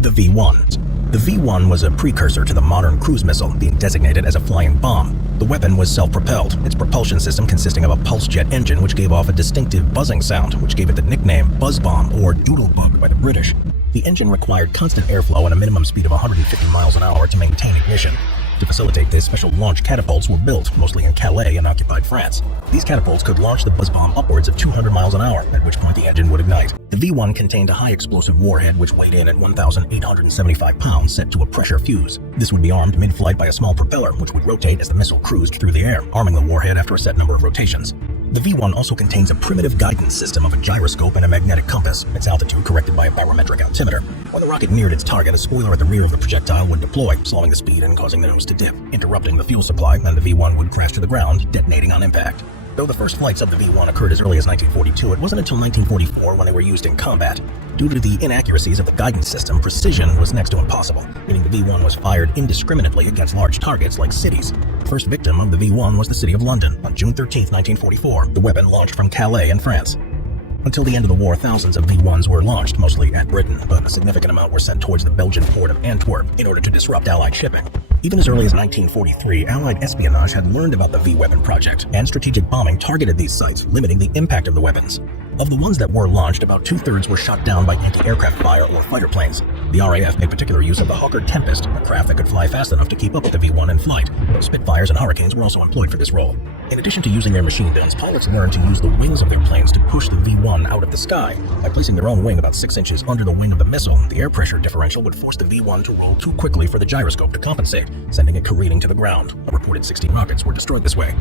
The V-1. The V-1 was a precursor to the modern cruise missile, being designated as a flying bomb. The weapon was self-propelled, its propulsion system consisting of a pulse jet engine which gave off a distinctive buzzing sound, which gave it the nickname Buzz Bomb or Doodle Bug by the British. The engine required constant airflow and a minimum speed of 150 miles an hour to maintain ignition. To facilitate this, special launch catapults were built, mostly in Calais and occupied France. These catapults could launch the buzz bomb upwards of 200 miles an hour, at which point the engine would ignite. The V-1 contained a high explosive warhead which weighed in at 1,875 pounds set to a pressure fuse. This would be armed mid-flight by a small propeller which would rotate as the missile cruised through the air, arming the warhead after a set number of rotations. The V-1 also contains a primitive guidance system of a gyroscope and a magnetic compass, its altitude corrected by a barometric altimeter. When the rocket neared its target, a spoiler at the rear of the projectile would deploy, slowing the speed and causing the nose to dip, interrupting the fuel supply, and the V-1 would crash to the ground, detonating on impact. Though the first flights of the V-1 occurred as early as 1942, it wasn't until 1944 when they were used in combat. Due to the inaccuracies of the guidance system, precision was next to impossible, meaning the V-1 was fired indiscriminately against large targets like cities. The first victim of the V-1 was the city of London on June 13, 1944. The weapon launched from Calais in France. Until the end of the war, thousands of V-1s were launched, mostly at Britain, but a significant amount were sent towards the Belgian port of Antwerp in order to disrupt Allied shipping. Even as early as 1943, Allied espionage had learned about the V-weapon project, and strategic bombing targeted these sites, limiting the impact of the weapons. Of the ones that were launched, about two-thirds were shot down by anti-aircraft fire or fighter planes. The RAF made particular use of the Hawker Tempest, a craft that could fly fast enough to keep up with the V-1 in flight, though Spitfires and Hurricanes were also employed for this role. In addition to using their machine guns, pilots learned to use the wings of their planes to push the V-1 out of the sky. By placing their own wing about 6 inches under the wing of the missile, the air pressure differential would force the V-1 to roll too quickly for the gyroscope to compensate, sending it careening to the ground. A reported 16 rockets were destroyed this way.